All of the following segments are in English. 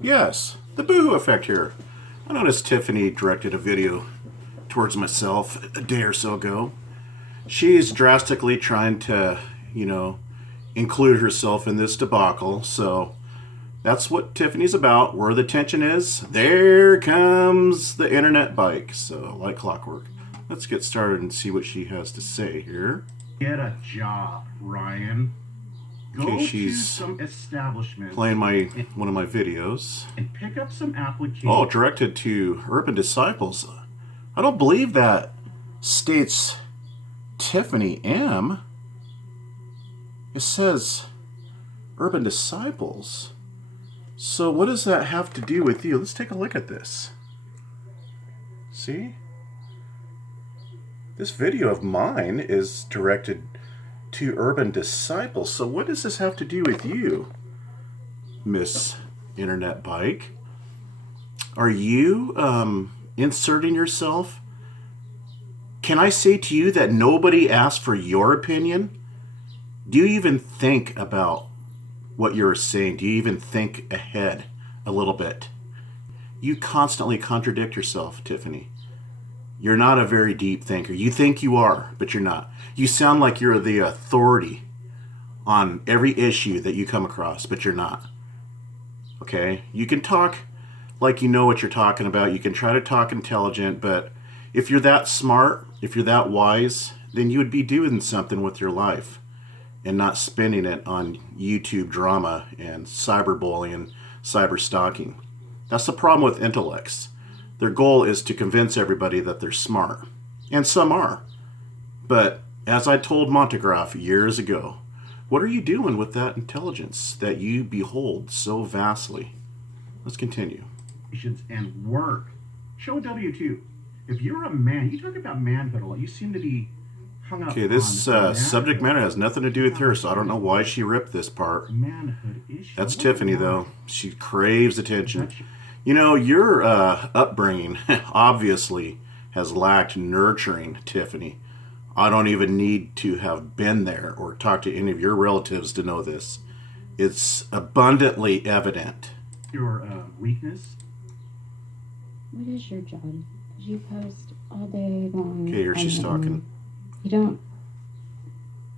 Yes, the boohoo effect here. I noticed Tiffany directed a video towards myself a day or so ago. She's drastically trying to, include herself in this debacle. So that's what Tiffany's about. Where the tension is, there comes the internet bike. So, like clockwork. Let's get started and see what she has to say here. Get a job, Ryan. Go to some establishment. Playing one of my videos. And pick up some applications. Oh, directed to urban disciples. I don't believe that states Tiffany M. It says urban disciples. So what does that have to do with you? Let's take a look at this. See? This video of mine is directed to urban disciples. So what does this have to do with you, Miss Internet Bike? Are you inserting yourself? Can I say to you that nobody asked for your opinion? Do you even think about what you're saying? Do you even think ahead a little bit? You constantly contradict yourself, Tiffany. You're not a very deep thinker. You think you are, but you're not. You sound like you're the authority on every issue that you come across, but you're not. Okay? You can talk like you know what you're talking about. You can try to talk intelligent, but if you're that smart, if you're that wise, then you would be doing something with your life and not spending it on YouTube drama and cyberbullying, cyber stalking. That's the problem with intellects. Their goal is to convince everybody that they're smart. And some are. But as I told Montegraph years ago, what are you doing with that intelligence that you behold so vastly? Let's continue. And work. Show a W-2. If you're a man, you talk about manhood a lot. You seem to be hung up. Okay, this subject matter has nothing to do with her, so I don't know why she ripped this part. Manhood issue. That's Tiffany, though. She craves attention. You know, your upbringing obviously has lacked nurturing, Tiffany. I don't even need to have been there or talked to any of your relatives to know this. It's abundantly evident. Your weakness? What is your job? You post all day long. Okay, here she's talking. You don't?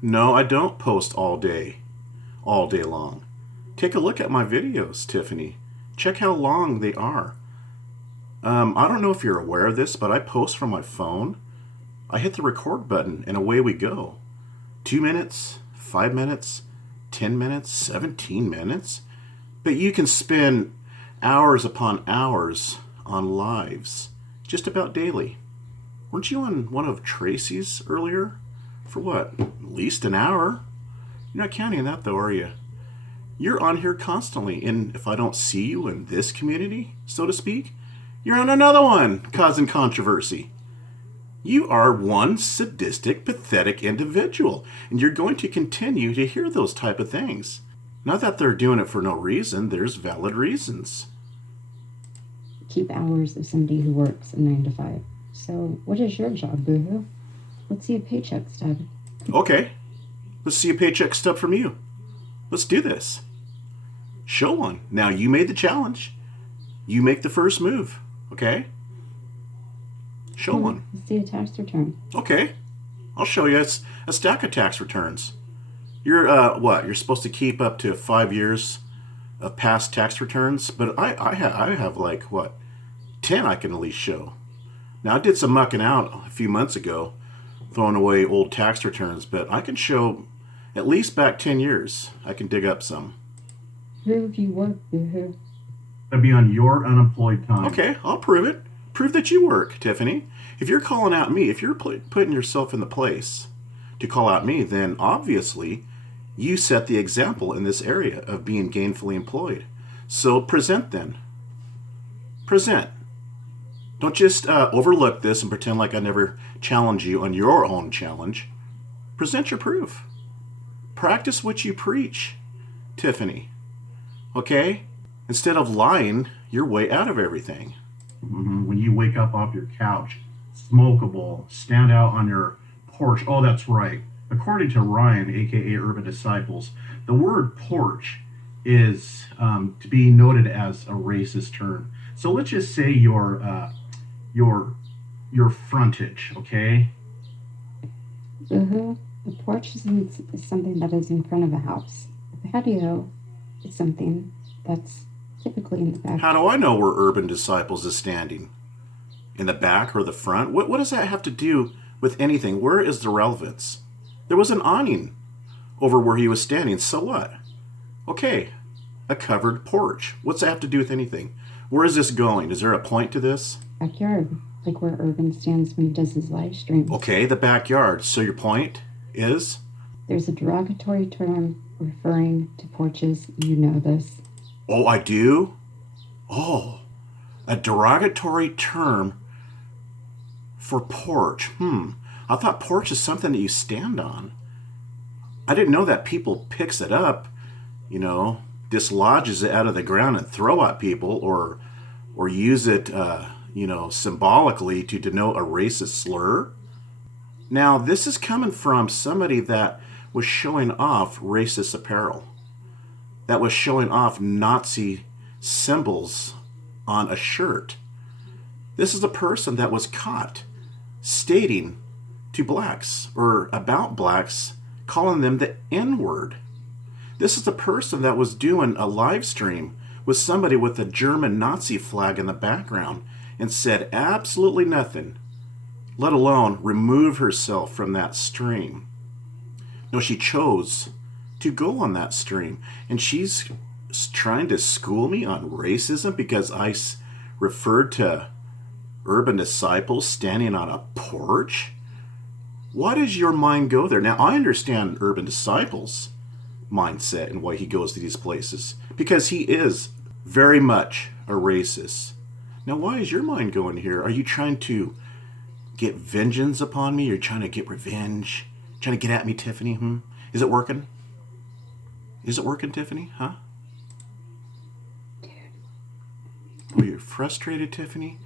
No, I don't post all day long. Take a look at my videos, Tiffany. Check how long they are. I don't know if you're aware of this, but I post from my phone. I hit the record button and away we go. 2 minutes, 5 minutes, 10 minutes, 17 minutes. But you can spend hours upon hours on lives, just about daily. Weren't you on one of Tracy's earlier? For what? At least an hour? You're not counting that though, are you? You're on here constantly, and if I don't see you in this community, so to speak, you're on another one, causing controversy. You are one sadistic, pathetic individual, and you're going to continue to hear those type of things. Not that they're doing it for no reason, there's valid reasons. Keep hours of somebody who works a 9 to 5. So, what is your job, boohoo? Let's see a paycheck stub. Okay, let's see a paycheck stub from you. Let's do this. Show one. Now, you made the challenge. You make the first move, okay? Show one. Let's see a tax return. Okay, I'll show you a stack of tax returns. You're, what? You're supposed to keep up to 5 years of past tax returns, but I have like, what, 10 I can at least show. Now, I did some mucking out a few months ago, throwing away old tax returns, but I can show at least back 10 years. I can dig up some. Prove you work, boohoo. That'd be on your unemployed time. Okay, I'll prove it. Prove that you work, Tiffany. If you're calling out me, if you're putting yourself in the place to call out me, then obviously you set the example in this area of being gainfully employed. So present then. Present. Don't just overlook this and pretend like I never challenged you on your own challenge. Present your proof. Practice what you preach, Tiffany. Okay? Instead of lying your way out of everything. When you wake up off your couch, smoke a bowl, stand out on your porch. Oh, that's right. According to Ryan, aka Urban Disciples, the word porch is to be noted as a racist term. So let's just say your frontage, okay? Boo-hoo. A porch is something that is in front of a house. A patio is something that's typically in the back. How do I know where Urban Disciples is standing? In the back or the front? What does that have to do with anything? Where is the relevance? There was an awning over where he was standing. So what? Okay, a covered porch. What's that have to do with anything? Where is this going? Is there a point to this? Backyard, like where Urban stands when he does his live streams. Okay, the backyard. So your point is? There's a derogatory term referring to porches. You know this. Oh, I do? Oh, a derogatory term for porch. I thought porch is something that you stand on. I didn't know that people picks it up, dislodges it out of the ground and throw at people or use it, symbolically to denote a racist slur. Now, this is coming from somebody that was showing off racist apparel, that was showing off Nazi symbols on a shirt. This is a person that was caught stating to blacks or about blacks, calling them the N-word. This is the person that was doing a live stream with somebody with a German Nazi flag in the background and said absolutely nothing, let alone remove herself from that stream. No, she chose to go on that stream, and she's trying to school me on racism because I referred to Urban Disciples standing on a porch. Why does your mind go there? Now, I understand Urban Disciples' mindset and why he goes to these places, because he is very much a racist. Now, why is your mind going here? Are you trying to get vengeance upon me? You're trying to get revenge? Trying to get at me, Tiffany? Is it working? Is it working, Tiffany? Huh? Dude. Oh, you're frustrated, Tiffany?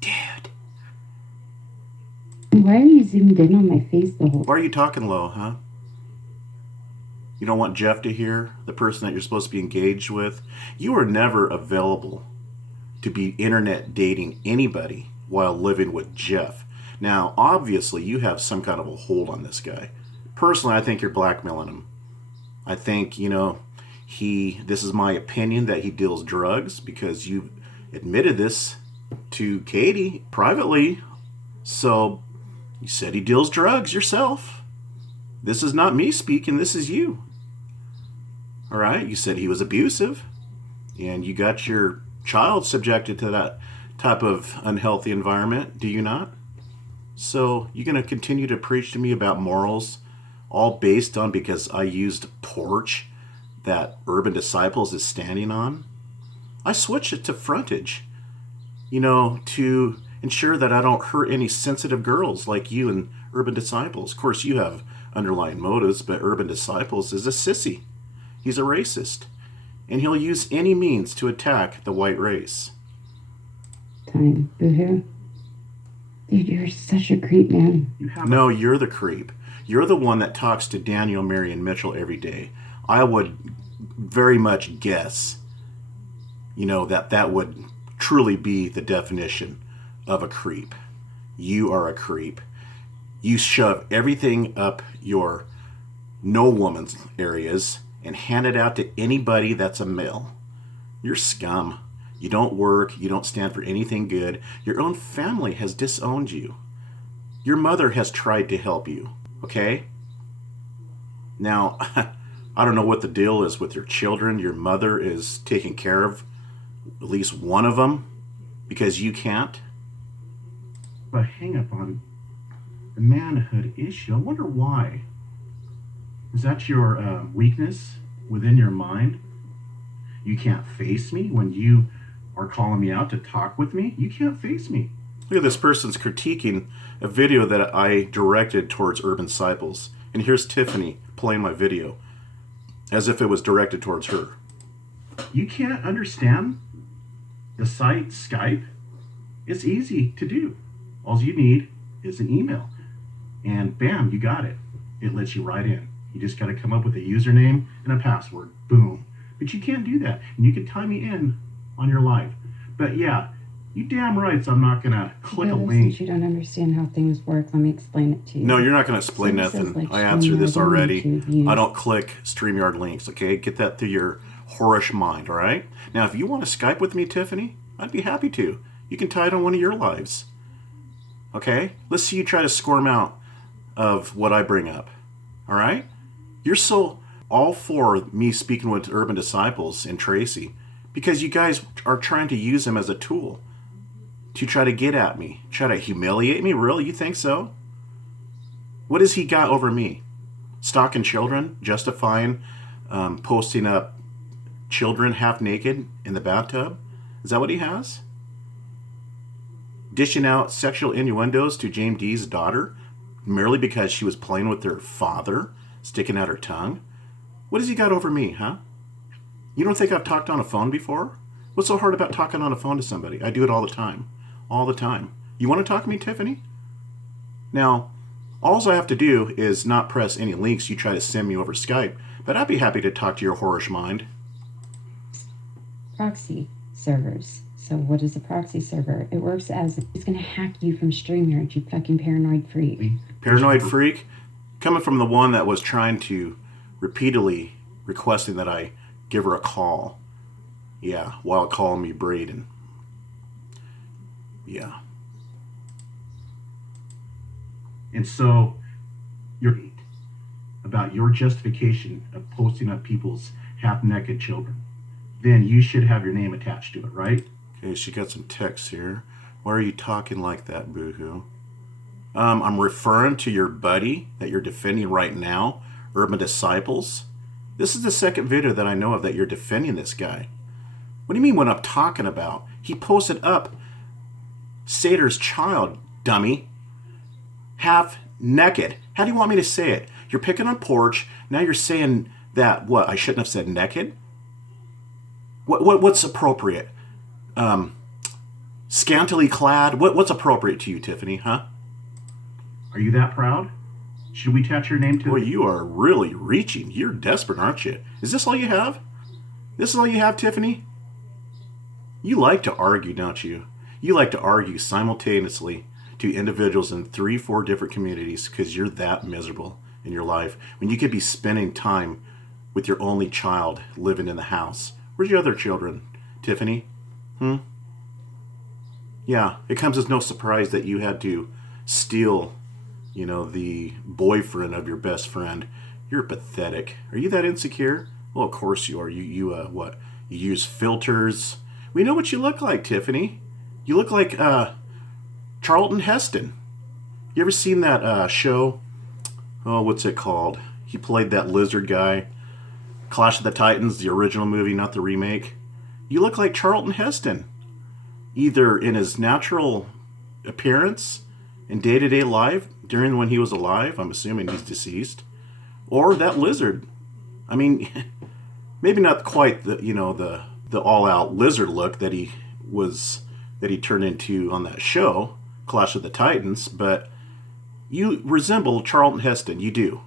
Dude. Why are you zoomed in on my face the whole time? Why are you talking low, huh? You don't want Jeff to hear, the person that you're supposed to be engaged with? You are never available to be internet dating anybody while living with Jeff. Now, obviously, you have some kind of a hold on this guy. Personally, I think you're blackmailing him. I think, this is my opinion, that he deals drugs, because you admitted this to Katie privately. So you said he deals drugs yourself. This is not me speaking, this is you. All right, you said he was abusive, and you got your child subjected to that type of unhealthy environment, do you not? So you're going to continue to preach to me about morals, all based on because I used porch that Urban Disciples is standing on? I switched it to frontage, to ensure that I don't hurt any sensitive girls like you and Urban Disciples. Of course, you have underlying motives, but Urban Disciples is a sissy. He's a racist, and he'll use any means to attack the white race. Time, boo-hoo. Dude, you're such a creep, man. No, you're the creep. You're the one that talks to Daniel, Mary, and Mitchell every day. I would very much guess, that would truly be the definition of a creep. You are a creep. You shove everything up your no woman's areas and hand it out to anybody that's a male. You're scum. You don't work. You don't stand for anything good. Your own family has disowned you. Your mother has tried to help you, okay? Now, I don't know what the deal is with your children. Your mother is taking care of at least one of them because you can't. But hang up on the manhood issue. I wonder why. Is that your weakness within your mind? You can't face me when you are calling me out to talk with me? You can't face me. Look at this person's critiquing a video that I directed towards Urban Disciples. And here's Tiffany playing my video as if it was directed towards her. You can't understand the site Skype? It's easy to do. All you need is an email. And bam, you got it. It lets you right in. You just got to come up with a username and a password. Boom. But you can't do that. And you can tie me in on your live. But yeah, you damn right I'm not going to click a link. Since you don't understand how things work, let me explain it to you. No, you're not going to explain Services nothing. like I answered this StreamYard and already. YouTube use- I don't click StreamYard links, okay? Get that through your whorish mind, all right? Now, if you want to Skype with me, Tiffany, I'd be happy to. You can tie it on one of your lives, okay? Let's see you try to squirm out of what I bring up, all right? You're so all for me speaking with Urban Disciples and Tracy because you guys are trying to use him as a tool to try to get at me, try to humiliate me. Really? You think so? What has he got over me? Stalking children, justifying posting up children half naked in the bathtub? Is that what he has? Dishing out sexual innuendos to James D's daughter merely because she was playing with their father, sticking out her tongue? What has he got over me, huh? You don't think I've talked on a phone before? What's so hard about talking on a phone to somebody? I do it all the time. All the time. You want to talk to me, Tiffany? Now, all I have to do is not press any links you try to send me over Skype, but I'd be happy to talk to your whorish mind. Proxy servers. So what is a proxy server? It works as it's going to hack you from StreamYard, you fucking paranoid freak. Paranoid freak? Coming from the one that was trying to repeatedly requesting that I give her a call. Yeah, while calling me Braden. Yeah. And so you're about your justification of posting up people's half-naked children. Then you should have your name attached to it, right? Okay, she got some texts here. Why are you talking like that, boohoo? I'm referring to your buddy that you're defending right now, Urban Disciples. This is the second video that I know of that you're defending this guy. What do you mean what I'm talking about? He posted up Sater's child, dummy. Half naked. How do you want me to say it? You're picking on porch. Now you're saying that, what, I shouldn't have said naked? What's appropriate? Scantily clad? What's appropriate to you, Tiffany, huh? Are you that proud? Should we attach your name to Boy, it? you are really reaching. You're desperate, aren't you? Is this all you have? This is all you have, Tiffany? You like to argue, don't you? You like to argue simultaneously to individuals in 3-4 different communities because you're that miserable in your life when you could be spending time with your only child living in the house. Where's your other children, Tiffany? Yeah, it comes as no surprise that you had to steal, the boyfriend of your best friend. You're pathetic. Are you that insecure? Well, of course you are. You use filters. We know what you look like, Tiffany. You look like Charlton Heston. You ever seen that show? Oh, what's it called? He played that lizard guy. Clash of the Titans, the original movie, not the remake. You look like Charlton Heston. Either in his natural appearance in day-to-day life, during when he was alive, I'm assuming he's deceased, or that lizard. I mean, maybe not quite the all-out lizard look that he turned into on that show, Clash of the Titans, but you resemble Charlton Heston. You do.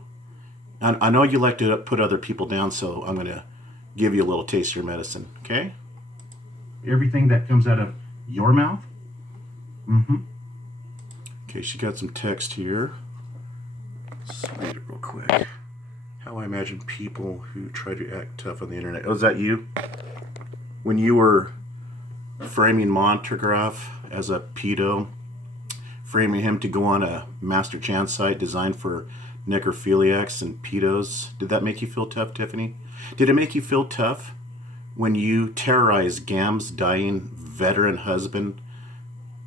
And I know you like to put other people down, so I'm going to give you a little taste of your medicine, okay? Everything that comes out of your mouth? Okay, she got some text here. Let's read it real quick. How I imagine people who try to act tough on the internet. Oh, is that you? When you were framing Montegraph as a pedo, framing him to go on a Master Chan site designed for necrophiliacs and pedos, did that make you feel tough, Tiffany? Did it make you feel tough when you terrorized Gam's dying veteran husband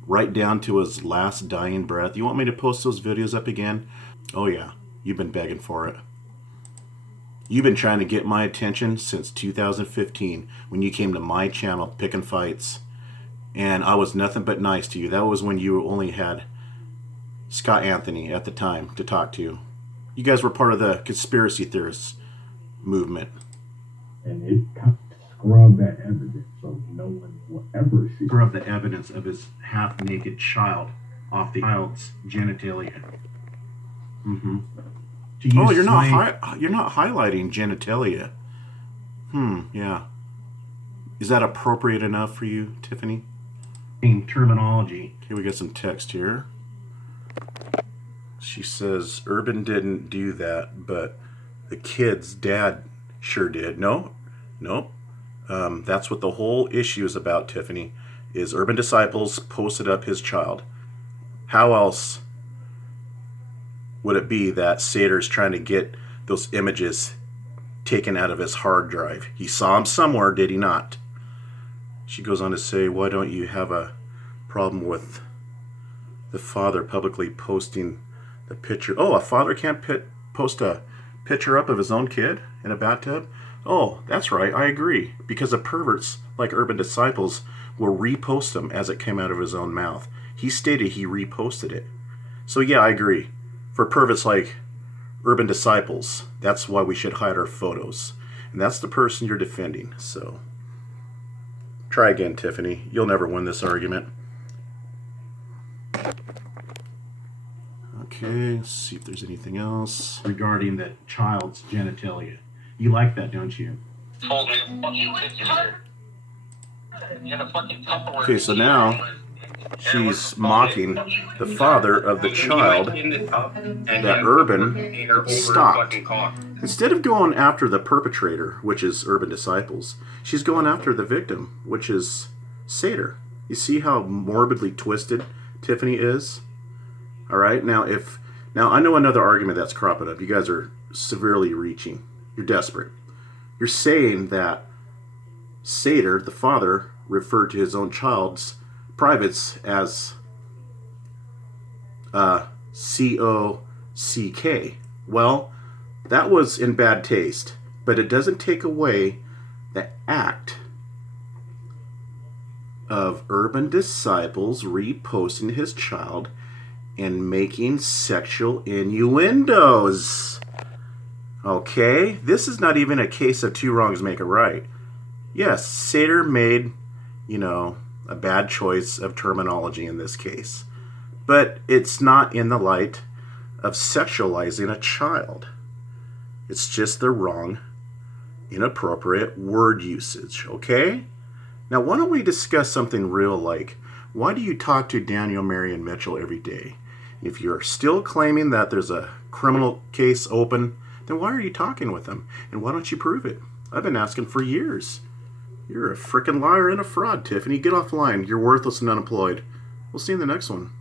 right down to his last dying breath? You want me to post those videos up again? Oh yeah, you've been begging for it. You've been trying to get my attention since 2015 when you came to my channel picking fights, and I was nothing but nice to you. That was when you only had Scott Anthony at the time to talk to. You guys were part of the conspiracy theorists movement. And it scrub that evidence so no one will ever see. Scrub the evidence of his half-naked child off the child's genitalia. Oh, you're not highlighting genitalia. Yeah. Is that appropriate enough for you, Tiffany? Terminology. Okay, we got some text here. She says, Urban didn't do that, but the kid's dad sure did. No, nope. That's what the whole issue is about, Tiffany, is Urban Disciples posted up his child. How else would it be that Sater's trying to get those images taken out of his hard drive? He saw them somewhere, did he not? She goes on to say, why don't you have a problem with the father publicly posting the picture? Oh, a father can't post a picture up of his own kid in a bathtub? Oh, that's right, I agree. Because the perverts, like Urban Disciples, will repost them as it came out of his own mouth. He stated he reposted it. So yeah, I agree. For perverts like Urban Disciples, that's why we should hide our photos. And that's the person you're defending. So try again, Tiffany. You'll never win this argument. Okay, let's see if there's anything else. Regarding the child's genitalia. You like that, don't you? Okay, so now she's mocking the father of the child that Urban stopped. Instead of going after the perpetrator, which is Urban Disciples, she's going after the victim, which is Sater. You see how morbidly twisted Tiffany is? All right, now I know another argument that's cropping up. You guys are severely reaching. You're desperate. You're saying that Sater, the father, referred to his own child's privates as C-O-C-K. Well, that was in bad taste, but it doesn't take away the act of Urban Disciples reposting his child and making sexual innuendos. Okay? This is not even a case of two wrongs make a right. Yes, Sater made, a bad choice of terminology in this case. But it's not in the light of sexualizing a child. It's just the wrong, inappropriate word usage, okay? Now, why don't we discuss something real like, why do you talk to Daniel, Mary, and Mitchell every day? If you're still claiming that there's a criminal case open, then why are you talking with them? And why don't you prove it? I've been asking for years. You're a frickin' liar and a fraud, Tiffany. Get offline. You're worthless and unemployed. We'll see you in the next one.